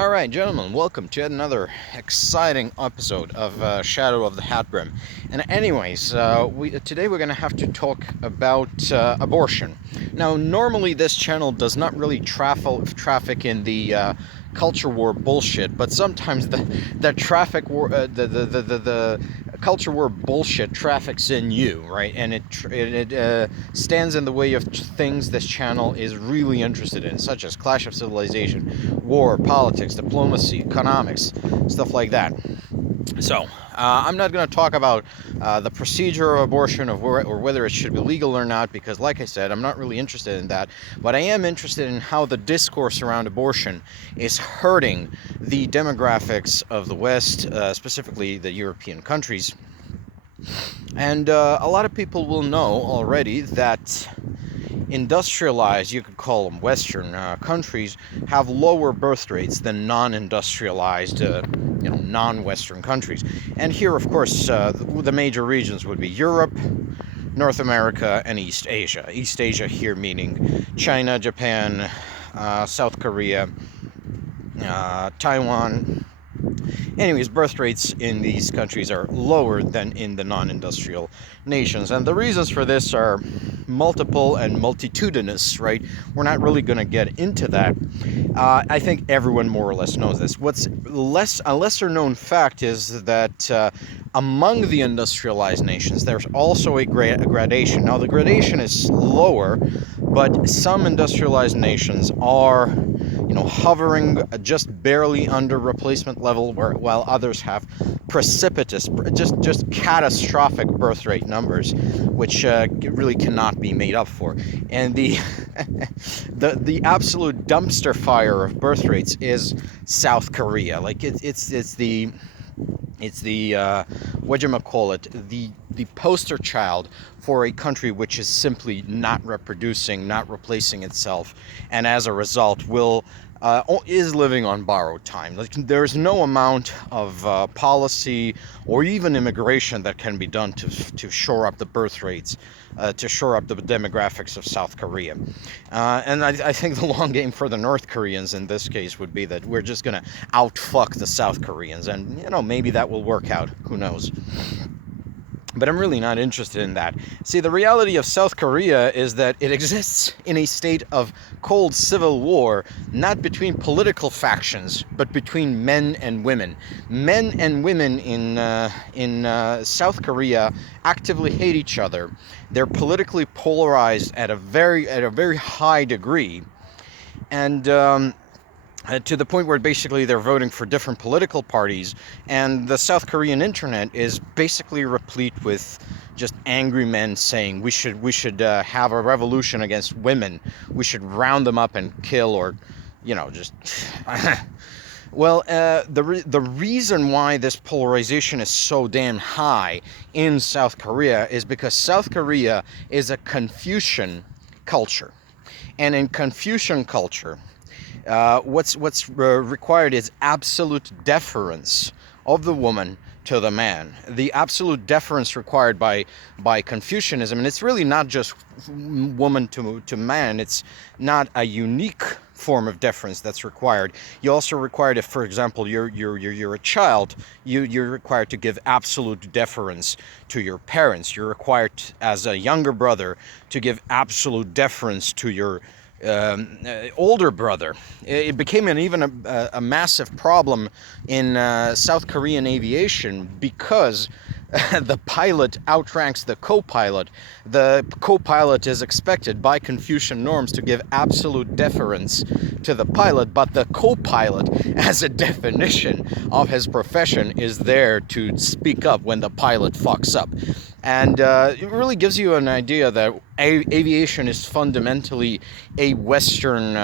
Alright, gentlemen, welcome to yet another exciting episode of Shadow of the Hat Brim. And anyways, today we're going to have to talk about abortion. Now, normally this channel does not really traffic in the culture war bullshit, but sometimes the traffic war, the culture war bullshit traffics in you, right? And it stands in the way of things this channel is really interested in, such as Clash of Civilization, war, politics, diplomacy, economics, stuff like that. So, I'm not going to talk about the procedure of abortion or whether it should be legal or not, because like I said, I'm not really interested in that. But I am interested in how the discourse around abortion is hurting the demographics of the West, specifically the European countries. And a lot of people will know already that industrialized, you could call them Western countries, have lower birth rates than non-industrialized, non-Western countries. And here, of course, the major regions would be Europe, North America, and East Asia. East Asia here meaning China, Japan, South Korea, Taiwan. Anyways, birth rates in these countries are lower than in the non-industrial nations. And the reasons for this are multiple and multitudinous, right? We're not really going to get into that. I think everyone more or less knows this. A lesser known fact is that among the industrialized nations, there's also a gradation. Now, the gradation is lower, but some industrialized nations are hovering just barely under replacement level, while others have precipitous, just catastrophic birth rate numbers, which really cannot be made up for. And the the absolute dumpster fire of birth rates is South Korea. Like it's the the poster child for a country which is simply not reproducing, not replacing itself, and as a result is living on borrowed time. Like, there's no amount of policy or even immigration that can be done to shore up the birth rates, to shore up the demographics of South Korea. And I think the long game for the North Koreans in this case would be that we're just going to outfuck the South Koreans, and maybe that will work out. Who knows? But I'm really not interested in that. See, the reality of South Korea is that it exists in a state of cold civil war, not between political factions, but between men and women. Men and women in South Korea actively hate each other. They're politically polarized at a very high degree, and to the point where basically they're voting for different political parties, and the South Korean internet is basically replete with just angry men saying we should have a revolution against women, we should round them up and kill, or just well, the reason why this polarization is so damn high in South Korea is because South Korea is a Confucian culture, and in Confucian culture, what's required is absolute deference of the woman to the man. The absolute deference required by Confucianism, and it's really not just woman to man. It's not a unique form of deference that's required. You also required, if, for example, you're a child, you're required to give absolute deference to your parents. You're required, as a younger brother, to give absolute deference to your older brother. It became a massive problem in South Korean aviation because the pilot outranks the co-pilot. The co-pilot is expected by Confucian norms to give absolute deference to the pilot, but the co-pilot, as a definition of his profession, is there to speak up when the pilot fucks up. And it really gives you an idea that aviation is fundamentally a Western,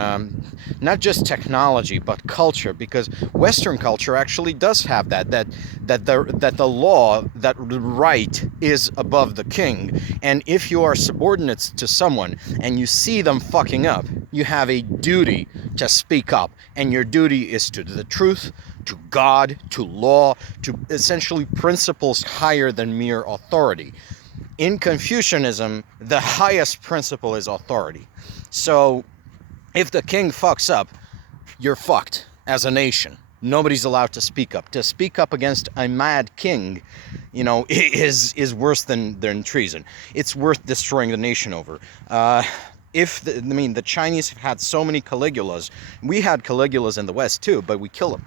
not just technology, but culture, because Western culture actually does have that the law, that right is above the king. And if you are subordinate to someone and you see them fucking up, you have a duty to speak up, and your duty is to the truth, to God, to law, to essentially principles higher than mere authority. In Confucianism, the highest principle is authority. So if the king fucks up, you're fucked. as a nation. Nobody's allowed to speak up. To speak up against a mad king, is worse than treason. It's worth destroying the nation over. The Chinese have had so many Caligulas. We had Caligulas in the West too, but we killed them.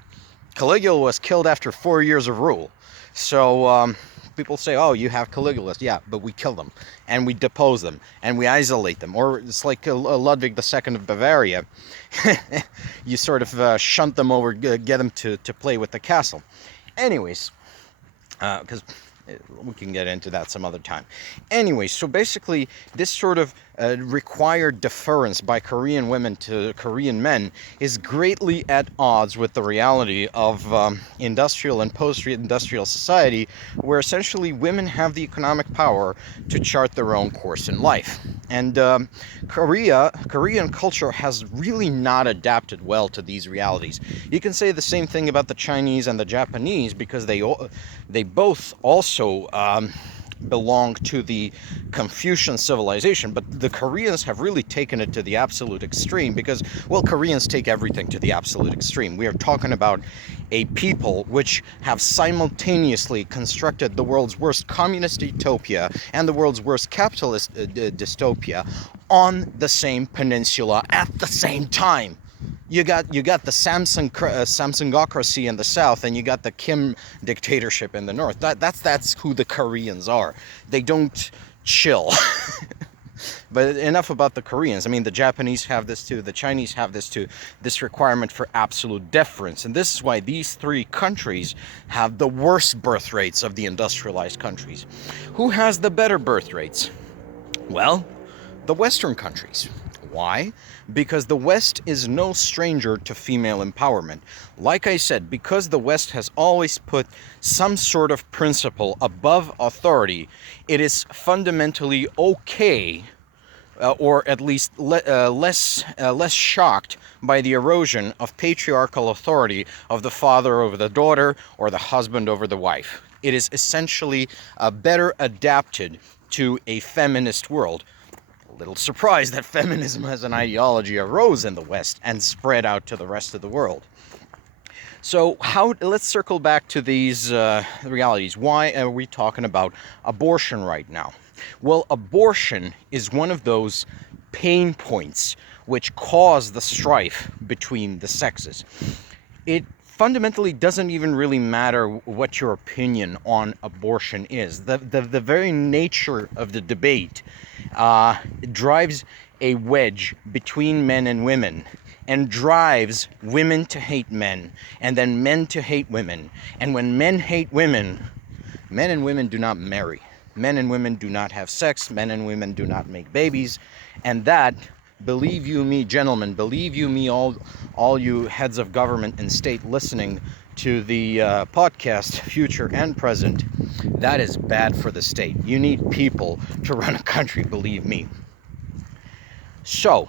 Caligula was killed after 4 years of rule. So people say, oh, you have Caligulas. Yeah, but we kill them, and we depose them, and we isolate them. Or it's like Ludwig II of Bavaria. You sort of shunt them over, get them to play with the castle. Anyways, because we can get into that some other time. Anyway, so basically this sort of required deference by Korean women to Korean men is greatly at odds with the reality of industrial and post-industrial society, where essentially women have the economic power to chart their own course in life. And Korean culture has really not adapted well to these realities. You can say the same thing about the Chinese and the Japanese, because they both also belong to the Confucian civilization, but the Koreans have really taken it to the absolute extreme because, well, Koreans take everything to the absolute extreme. We are talking about a people which have simultaneously constructed the world's worst communist utopia and the world's worst capitalist dystopia on the same peninsula at the same time. You got the Samsungocracy in the south, and you got the Kim dictatorship in the north. That's who the Koreans are. They don't chill. But enough about the Koreans. I mean, the Japanese have this too. The Chinese have this too. This requirement for absolute deference. And this is why these three countries have the worst birth rates of the industrialized countries. Who has the better birth rates? Well, the Western countries. Why? Because the West is no stranger to female empowerment. Like I said, because the West has always put some sort of principle above authority, it is fundamentally okay, or at least less shocked by the erosion of patriarchal authority of the father over the daughter or the husband over the wife. It is essentially better adapted to a feminist world. Little surprised that feminism as an ideology arose in the West and spread out to the rest of the world. So let's circle back to these realities. Why are we talking about abortion right now? Well, abortion is one of those pain points which cause the strife between the sexes. It fundamentally doesn't even really matter what your opinion on abortion is. The very nature of the debate drives a wedge between men and women, and drives women to hate men, and then men to hate women. And when men hate women, men and women do not marry. Men and women do not have sex. Men and women do not make babies. And that, believe you me, gentlemen, believe you me, all you heads of government and state listening to the podcast, future and present, that is bad for the state. You need people to run a country, believe me. So,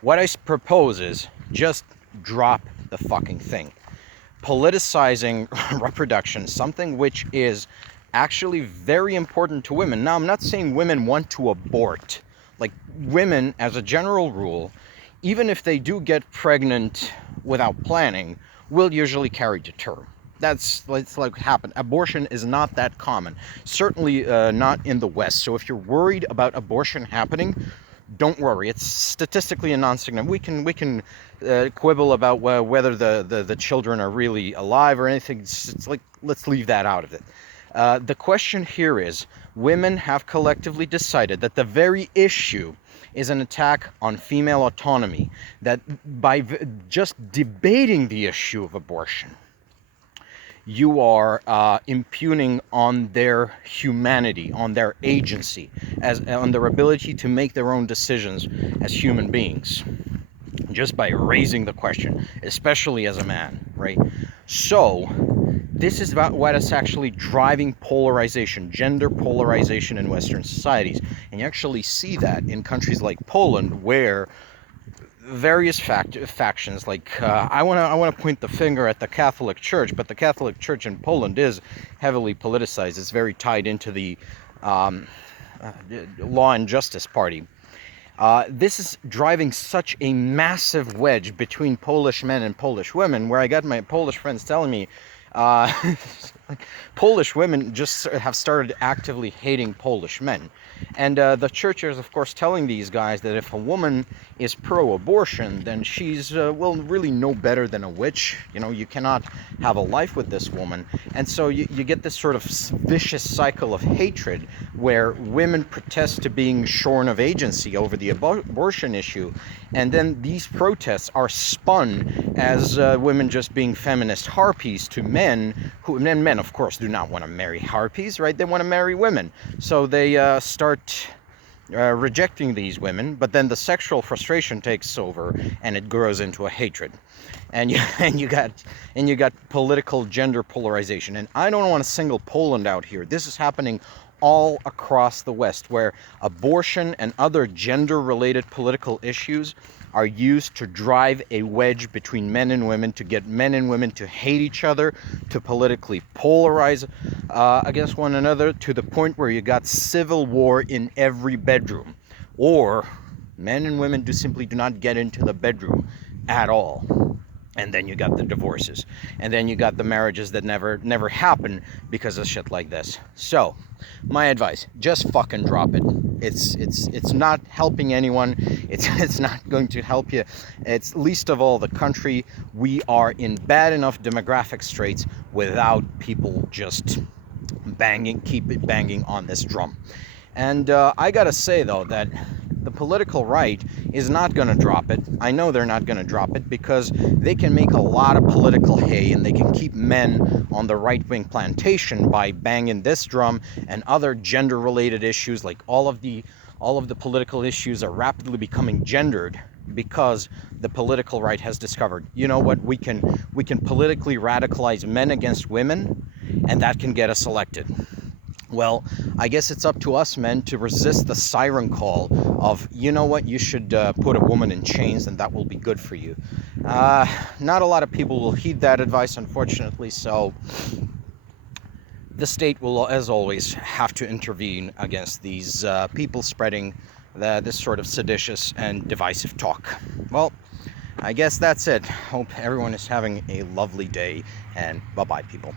what I propose is just drop the fucking thing. Politicizing reproduction, something which is actually very important to women. Now, I'm not saying women want to abort. Like, women, as a general rule, even if they do get pregnant without planning, will usually carry to term. That's like happen. Abortion is not that common. Certainly not in the West. So if you're worried about abortion happening, don't worry. It's statistically a non-significant. We can quibble about whether the children are really alive or anything. It's like, let's leave that out of it. The question here is, women have collectively decided that the very issue is an attack on female autonomy, that by just debating the issue of abortion, you are impugning on their humanity, on their agency, on their ability to make their own decisions as human beings, just by raising the question, especially as a man, right? So, this is about what is actually driving polarization, gender polarization in Western societies. And you actually see that in countries like Poland, where various factions, like I want to point the finger at the Catholic Church, but the Catholic Church in Poland is heavily politicized. It's very tied into the Law and Justice Party. This is driving such a massive wedge between Polish men and Polish women, where I got my Polish friends telling me uh, like, Polish women just have started actively hating Polish men. And the church is, of course, telling these guys that if a woman is pro-abortion, then she's, well, really no better than a witch. You know, you cannot have a life with this woman. And so you get this sort of vicious cycle of hatred where women protest to being shorn of agency over the abortion issue. And then these protests are spun as women just being feminist harpies to men, who, and men, of course, do not want to marry harpies, right? They want to marry women. So they start rejecting these women, but then the sexual frustration takes over and it grows into a hatred. And you got political gender polarization. And I don't want to single Poland out here. This is happening all across the West, where abortion and other gender-related political issues are used to drive a wedge between men and women, to get men and women to hate each other, to politically polarize against one another, to the point where you got civil war in every bedroom. Or men and women simply do not get into the bedroom at all. And then you got the divorces. And then you got the marriages that never happen because of shit like this. So, my advice, just fucking drop it. It's not helping anyone. It's not going to help you. It's least of all the country. We are in bad enough demographic straits without people just keep banging on this drum. And I gotta say, though, that the political right is not going to drop it. I know they're not going to drop it because they can make a lot of political hay, and they can keep men on the right-wing plantation by banging this drum and other gender-related issues. Like all of the political issues are rapidly becoming gendered because the political right has discovered, you know what, we can politically radicalize men against women, and that can get us elected. Well, I guess it's up to us men to resist the siren call of, you know what, you should put a woman in chains and that will be good for you. Not a lot of people will heed that advice, unfortunately, so the state will, as always, have to intervene against these people spreading this sort of seditious and divisive talk. Well, I guess that's it. Hope everyone is having a lovely day, and bye-bye, people.